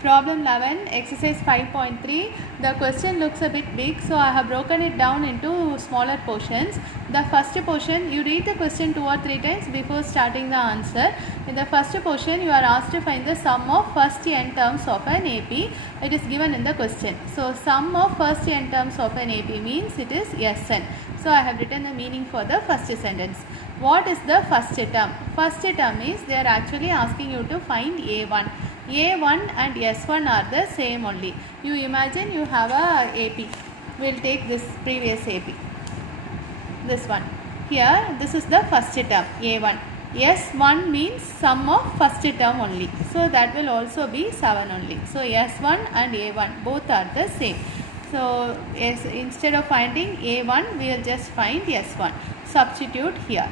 Problem 11, exercise 5.3. The question looks a bit big, so I have broken it down into smaller portions. The first portion, you read the question 2 or 3 times before starting the answer. In the first portion, you are asked to find the sum of first n terms of an AP. It is given in the question. So, sum of first n terms of an AP means it is Sn. So, I have written the meaning for the first sentence. What is the first term? First term is they are actually asking you to find A1. A1 and S1 are the same only. You imagine you have a AP. We will take this previous AP. This one. Here this is the first term A1. S1 means sum of first term only. So that will also be 7 only. So S1 and A1 both are the same. So instead of finding A1 we will just find S1. Substitute here.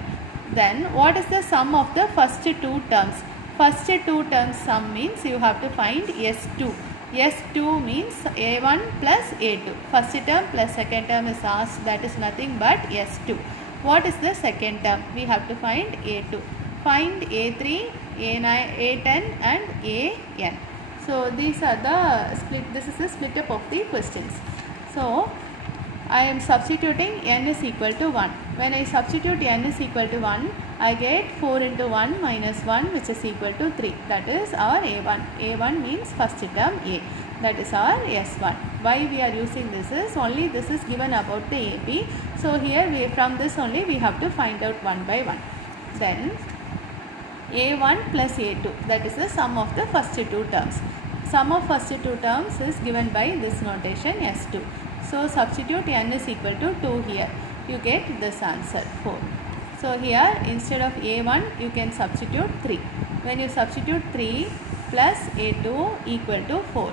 Then what is the sum of the first two terms? First two terms sum means you have to find S2. S2 means A1 plus A2. First term plus second term is asked, that is nothing but S2. What is the second term? We have to find A2. Find A3, A9, A10 and AN. So these are the split. This is the split up of the questions. So I am substituting n is equal to 1. When I substitute n is equal to 1, I get 4 into 1 minus 1 which is equal to 3. That is our A1. A1 means first term A. That is our S1. Why we are using this is only this is given about the AP. So here from this only we have to find out one by one. Then A1 plus A2, that is the sum of the first two terms. Sum of first two terms is given by this notation S2. So substitute n is equal to 2 here. You get this answer 4. So here instead of A1 you can substitute 3. When you substitute 3 plus A2 equal to 4.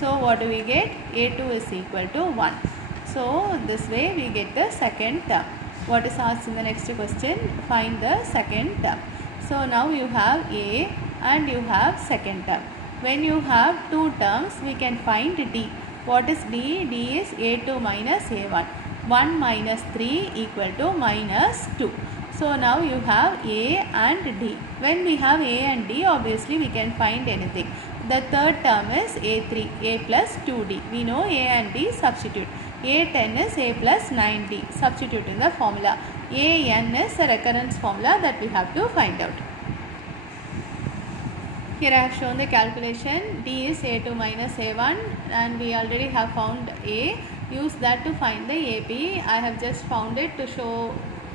So what do we get? A2 is equal to 1. So this way we get the second term. What is asked in the next question? Find the second term. So now you have A and you have second term. When you have two terms we can find D. What is D? D is A2 minus A1. 1 minus 3 equal to minus 2. So now you have A and D. When we have A and D, obviously we can find anything. The third term is A3, A plus 2D. We know A and D, substitute. A10 is A plus 9D. Substitute in the formula. AN is a recurrence formula that we have to find out. Here I have shown the calculation. D is A2 minus A1 and we already have found A. Use that to find the AP. I have just found it to show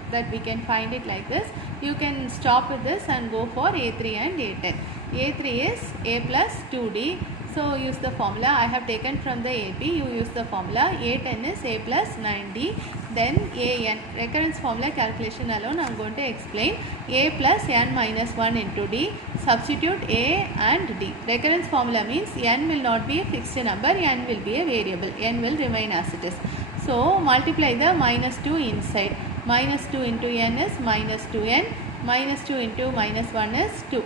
that we can find it like this. You can stop with this and go for A3 and A10. A3 is A plus 2D. So use the formula. I have taken from the AP. You use the formula. A10 is A plus 9D. Then AN. Recurrence formula calculation alone I am going to explain. A plus n minus 1 into D. Substitute A and D. Recurrence formula means n will not be a fixed number. N will be a variable. N will remain as it is. So multiply the minus 2 inside. Minus 2 into n is minus 2n. Minus 2 into minus 1 is 2.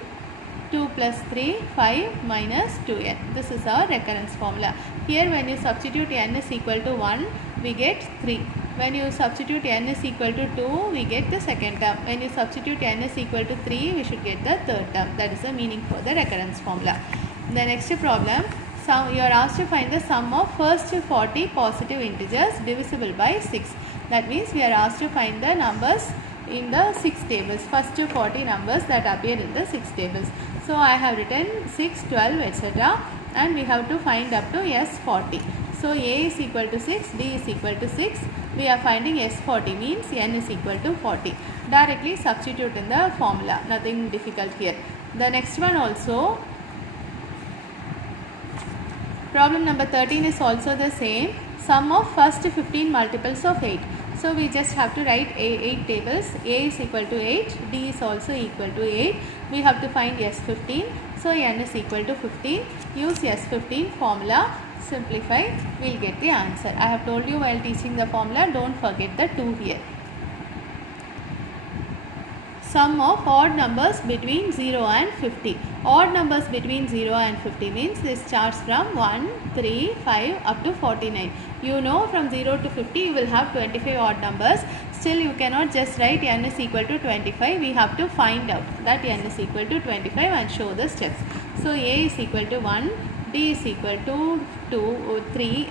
2 plus 3, 5 minus 2n. This is our recurrence formula. Here when you substitute n is equal to 1, we get 3. When you substitute n is equal to 2, we get the second term. When you substitute n is equal to 3, we should get the third term. That is the meaning for the recurrence formula. The next problem, you are asked to find the sum of first 40 positive integers divisible by 6. That means we are asked to find the numbers in the 6 tables. First 40 numbers that appear in the 6 tables. So I have written 6, 12, etc. and we have to find up to S40. So A is equal to 6, D is equal to 6. We are finding S40 means n is equal to 40. Directly substitute in the formula. Nothing difficult here. The next one also. Problem number 13 is also the same. Sum of first 15 multiples of 8. So we just have to write 8 tables. A is equal to 8. D is also equal to 8. We have to find S15. So n is equal to 15. Use S15 formula. Simplify. We will get the answer. I have told you while teaching the formula, don't forget the 2 here. Sum of odd numbers between 0 and 50. Odd numbers between 0 and 50 means this starts from 1, 3, 5 up to 49. You know from 0 to 50 you will have 25 odd numbers. Still you cannot just write n is equal to 25. We have to find out that n is equal to 25 and show the steps. So A is equal to 1, D is equal to 2, 3,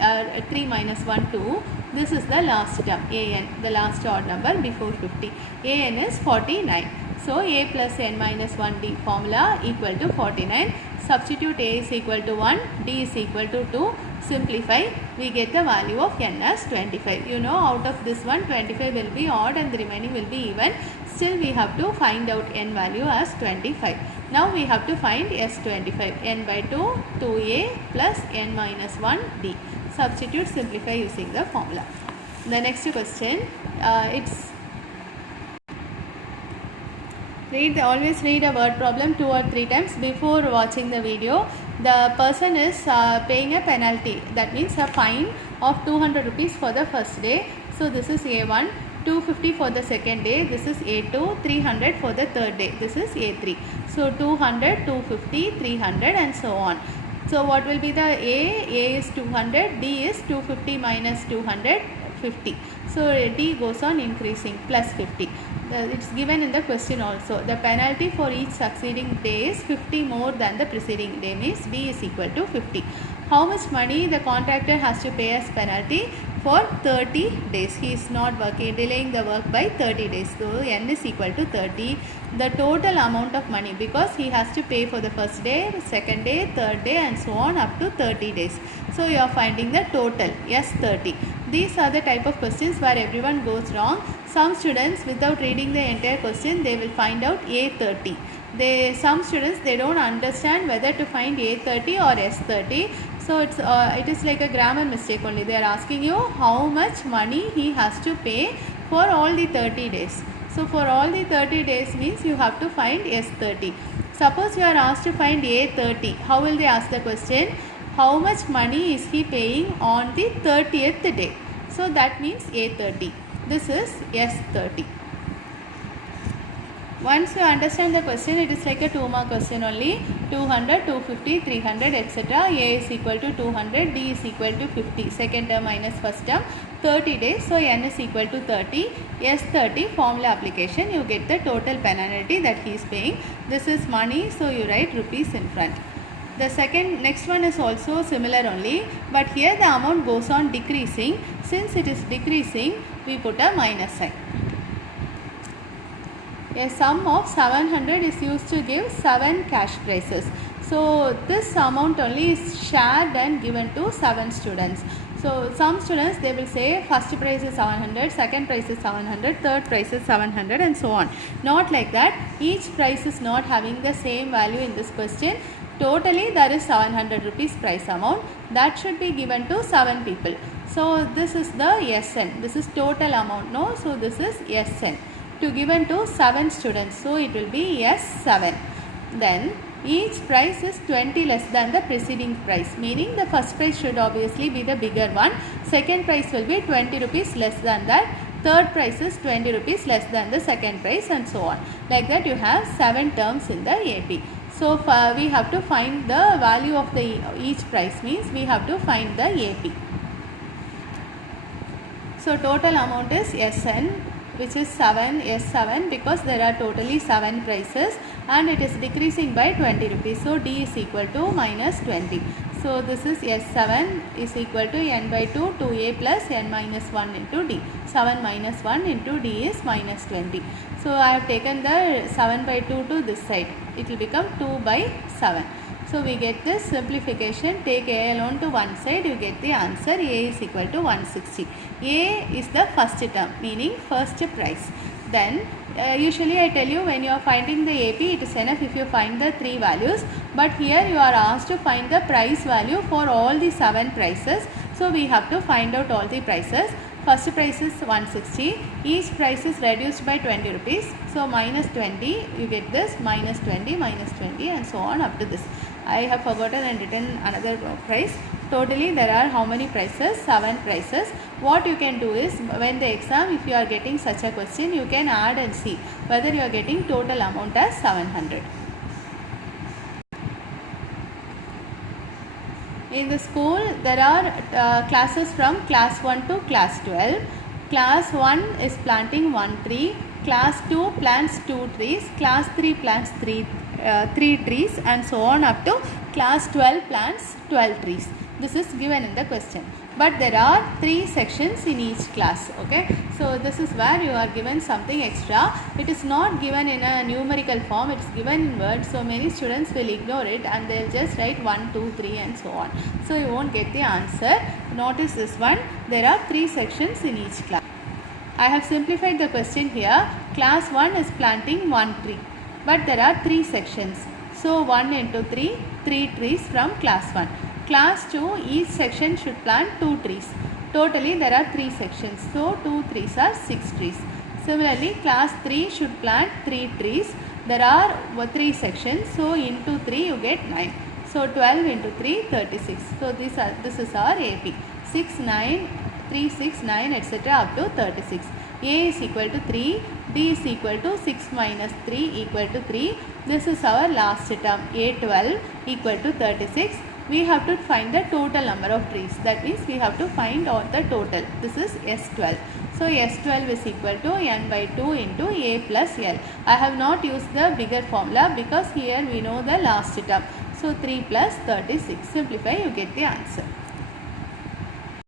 3 minus 1, 2. This is the last term, an, the last odd number before 50. An is 49. So a plus n minus 1d formula equal to 49. Substitute a is equal to 1, d is equal to 2. Simplify, we get the value of n as 25. You know, out of this one, 25 will be odd and the remaining will be even. Still we have to find out n value as 25. Now we have to find S25, n by 2, 2a plus n minus 1 d. Substitute, simplify using the formula. The next question, always read a word problem 2 or 3 times before watching the video. The person is paying a penalty, that means a fine of 200 rupees for the first day. So this is A1. 250 for the second day, this is A2, 300 for the third day, this is A3. So 200, 250, 300 and so on. So what will be the A is 200, D is 250 minus 200, 50. So D goes on increasing, plus 50. It's given in the question also. The penalty for each succeeding day is 50 more than the preceding day, means D is equal to 50. How much money the contractor has to pay as penalty? For 30 days. He is not working, delaying the work by 30 days. So n is equal to 30. The total amount of money, because he has to pay for the first day, second day, third day and so on up to 30 days. So you are finding the total, yes, 30. These are the type of questions where everyone goes wrong. Some students, without reading the entire question, they will find out A30. Some students, they don't understand whether to find A30 or S30. So it is like a grammar mistake only. They are asking you how much money he has to pay for all the 30 days. So for all the 30 days means you have to find S30. Suppose you are asked to find A30. How will they ask the question? How much money is he paying on the 30th day? So that means A30. This is S30. Once you understand the question, it is like a 2-mark question only. 200, 250, 300, etc. A is equal to 200, D is equal to 50. Second term minus first term. 30 days, so n is equal to 30. S30 formula application, you get the total penalty that he is paying. This is money, so you write rupees in front. The next one is also similar only, but here the amount goes on decreasing. Since it is decreasing, we put a minus sign. A sum of 700 is used to give 7 cash prizes. So this amount only is shared and given to 7 students. So some students, they will say first prize is 700, second prize is 700, third prize is 700 and so on. Not like that. Each prize is not having the same value in this question. Totally there is 700 rupees prize amount that should be given to 7 people. So this is the SN. This is total amount. No, so this is SN. To given to 7 students, so it will be S7. Then each price is 20 less than the preceding price, meaning the first price should obviously be the bigger one. Second price will be 20 rupees less than that. Third price is 20 rupees less than the second price and so on. Like that you have 7 terms in the AP. So we have to find the value of each price, means we have to find the AP. So total amount is SN, which is S7, because there are totally 7 prices and it is decreasing by 20 rupees. So D is equal to minus 20. So this is S7 is equal to n by 2, 2a plus n minus 1 into D. 7 minus 1 into D is minus 20. So I have taken the 7 by 2 to this side. It will become 2 by 7. So we get this simplification. Take A alone to one side, you get the answer. A is equal to 160. A is the first term, meaning first price. Then usually I tell you, when you are finding the AP, it is enough if you find the 3 values. But here you are asked to find the price value for all the 7 prices. So we have to find out all the prices. First price is 160. Each price is reduced by 20 rupees. So minus 20, you get this, minus 20, minus 20 and so on up to this. I have forgotten and written another price. Totally there are how many prices? 7 prices. What you can do is, when the exam, if you are getting such a question, you can add and see whether you are getting total amount as 700. In the school, there are classes from class 1 to class 12. Class 1 is planting 1 tree. Class 2 plants 2 trees. Class 3 plants 3 trees and so on up to class 12 plants 12 trees. This is given in the question. But there are 3 sections in each class. Okay. So this is where you are given something extra. It is not given in a numerical form. It is given in words. So many students will ignore it and they will just write 1, 2, 3 and so on. So you won't get the answer. Notice this one. There are 3 sections in each class. I have simplified the question here. Class 1 is planting 1 tree. But there are 3 sections. So 1 into 3, 3 trees from class 1. Class 2, each section should plant 2 trees. Totally there are 3 sections. So 2 trees are 6 trees. Similarly, class 3 should plant 3 trees. There are 3 sections. So into 3 you get 9. So 12 into 3, 36. So this is our AP. 6, 9, 3, 6, 9 etc. up to 36. A is equal to 3, D is equal to 6 minus 3 equal to 3. This is our last term. A12 equal to 36. We have to find the total number of trees. That means we have to find out the total. This is S12. So S12 is equal to n by 2 into A plus L. I have not used the bigger formula because here we know the last term. So 3 plus 36. Simplify, you get the answer.